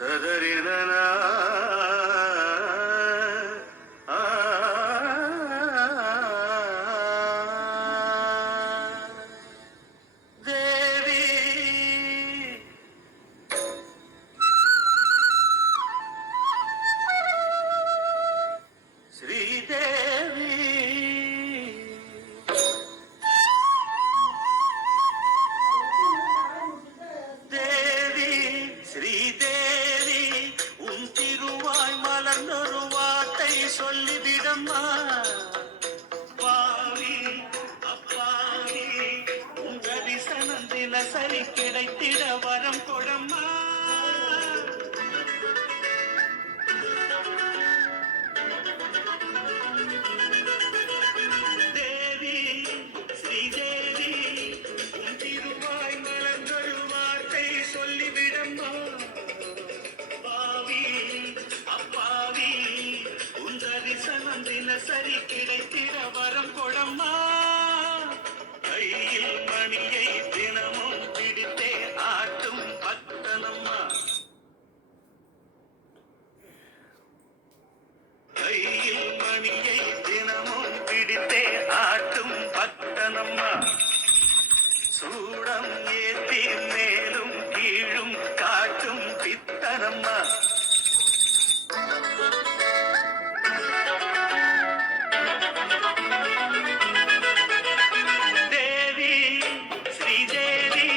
ததறினனா தேவி ஸ்ரீதேவி தேவி ஸ்ரீதேவி உன் திருவாய் மலர்ந்தொரு வார்த்தை சொல்லிவிடம்மா பாவி அப்பாவி உன் தரிசனம் தினசரி கிடைத்திட வரம் கொடம்மா தேவி ஸ்ரீதேவி உன் திருவாய் மலர்ந்தொரு வார்த்தை சொல்லிவிடம்மா பாவி அப்பாவி உன் தரிசனம் தினசரி கிடைத்திட வரம் கொடம்மா கையில் மணியை தினமும் பிடித்தே ஆட்டும் பக்தனம்மா கையில் மணியை தினமும் பிடித்தே ஆட்டும் பக்தனம்மா சூடம் ஏத்தி மேலும் கீழும் காட்டும் பித்தனம்மா தேவி ஸ்ரீதேவி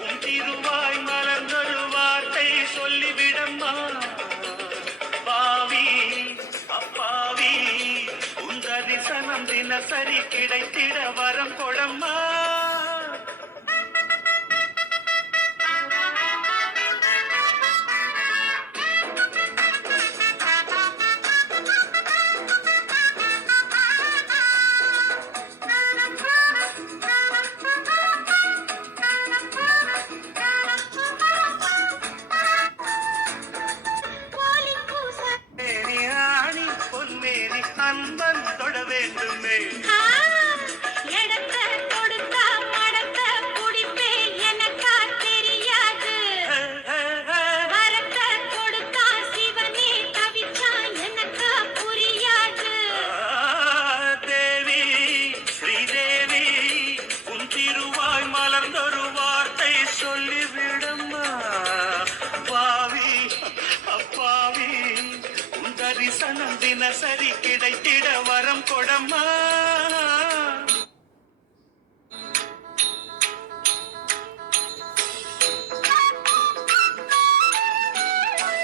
உன் திருவாய் மலர்ந்தொரு வார்த்தை சொல்லிவிடம்மா பாவி அப்பாவி உன் தரிசனம் தினசரி கிடைத்திட வரம் கொடம்மா மேனி ஆணி பொன்மேனி அன்பன் தொட வேண்டுமே தேவி ஸ்ரீதேவி உன் திருவாய் மலர்ந்தொரு வார்த்தை சொல்லிவிடம்மா பாவி அப்பாவி உன் தரிசனம் தினசரி கிடைத்திட வரம் கொடம்மா